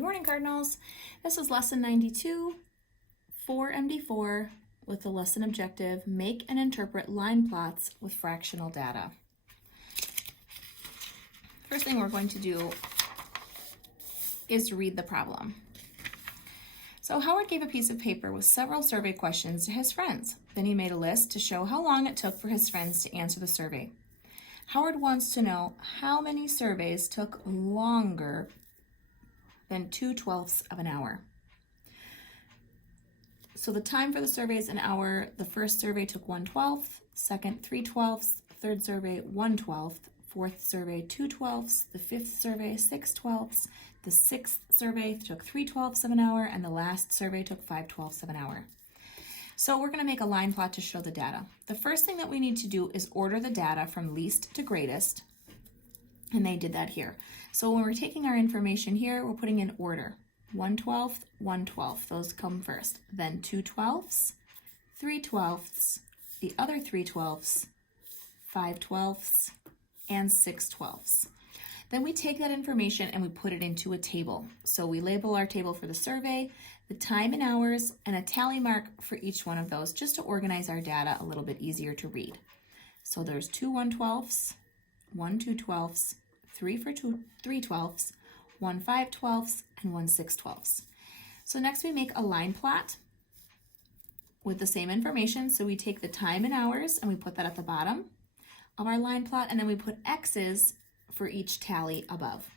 Good morning, Cardinals. This is lesson 92, 4.MD.4, with the lesson objective, make and interpret line plots with fractional data. First thing we're going to do is read the problem. So Howard gave a piece of paper with several survey questions to his friends. Then he made a list to show how long it took for his friends to answer the survey. Howard wants to know how many surveys took longer than 2/12 of an hour. So the time for the survey is an hour. The first survey took 1/12, second 3/12, third survey 1/12, fourth survey 2/12, the fifth survey 6/12, the sixth survey took 3/12 of an hour, and the last survey took 5/12 of an hour. So we're going to make a line plot to show the data. The first thing that we need to do is order the data from least to greatest, and they did that here. So when we're taking our information here, we're putting in order. 1/12, 1/12, those come first. Then 2/12, 3/12, the other 3/12, 5/12, and 6/12. Then we take that information and we put it into a table. So we label our table for the survey, the time in hours, and a tally mark for each one of those, just to organize our data a little bit easier to read. So there's 2 1/12, 1 2/12, 3 3/12, 1 5/12, and 1 6/12. So next we make a line plot with the same information. So we take the time in hours and we put that at the bottom of our line plot, and then we put X's for each tally above.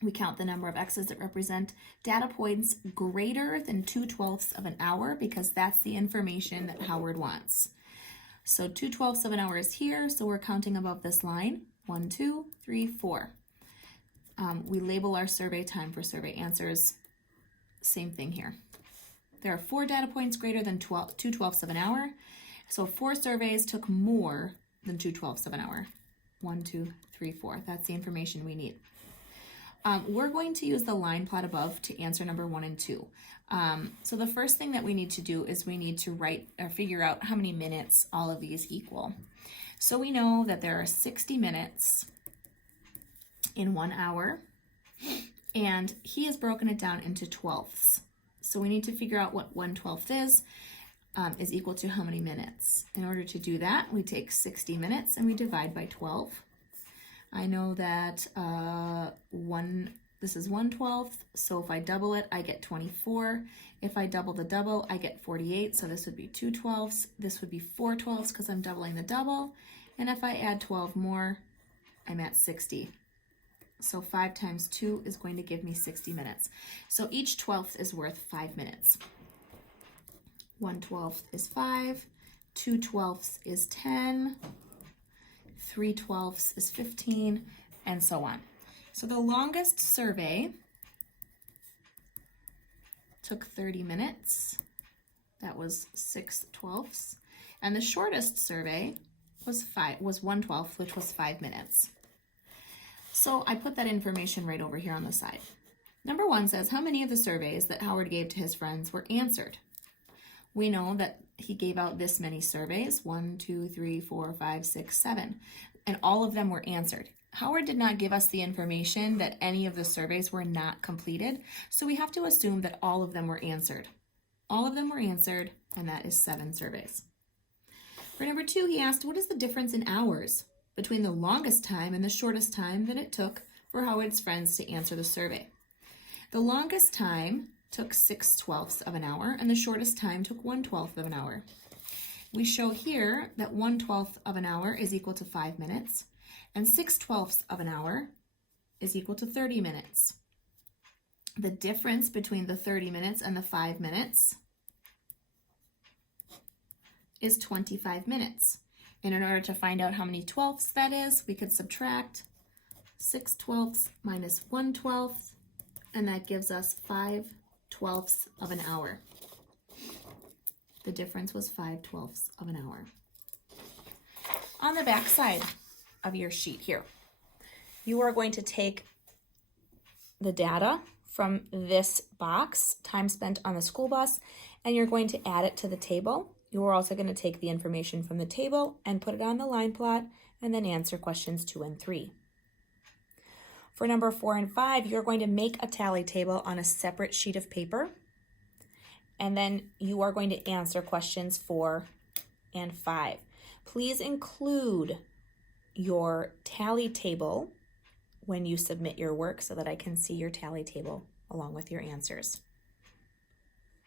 We count the number of X's that represent data points greater than 2/12 of an hour, because that's the information that Howard wants. So 2/12 of an hour is here, so we're counting above this line. 1 2 3 4. We label our survey time for survey answers. Same thing here. There are 4 data points greater than 2/12 of an hour. So 4 surveys took more than 2/12 of an hour. 1 2 3 4. That's the information we need. We're going to use the line plot above to answer number 1 and 2. So the first thing that we need to do is we need to write or figure out how many minutes all of these equal. So we know that there are 60 minutes in 1 hour, and he has broken it down into 12ths. So we need to figure out what 1/12 is equal to how many minutes. In order to do that, we take 60 minutes and we divide by 12. I know that this is 1/12, so if I double it, I get 24. If I double the double, I get 48, so this would be 2/12. This would be 4/12 because I'm doubling the double. And if I add 12 more, I'm at 60. So 5 times 2 is going to give me 60 minutes. So each 12th is worth 5 minutes. 1/12 is 5, 2/12 is 10, 3/12 is 15, and so on. So the longest survey took 30 minutes. That was 6/12. And the shortest survey was 1/12, which was 5 minutes. So I put that information right over here on the side. Number 1 says, how many of the surveys that Howard gave to his friends were answered? We know that he gave out this many surveys, 1, 2, 3, 4, 5, 6, 7, and all of them were answered. Howard did not give us the information that any of the surveys were not completed, so we have to assume that all of them were answered. All of them were answered, and that is 7 surveys. For number 2, he asked, what is the difference in hours between the longest time and the shortest time that it took for Howard's friends to answer the survey? The longest time took 6/12 of an hour, and the shortest time took 1/12 of an hour. We show here that 1/12 of an hour is equal to 5 minutes, and 6/12 of an hour is equal to 30 minutes. The difference between the 30 minutes and the 5 minutes is 25 minutes. And in order to find out how many 12ths that is, we could subtract 6/12 minus 1/12, and that gives us 5/12 of an hour. The difference was 5/12 of an hour. On the back side of your sheet here, you are going to take the data from this box, time spent on the school bus, and you're going to add it to the table. You're also going to take the information from the table and put it on the line plot, and then answer questions 2 and 3. For number 4 and 5, you're going to make a tally table on a separate sheet of paper, and then you are going to answer questions 4 and 5. Please include your tally table when you submit your work so that I can see your tally table along with your answers.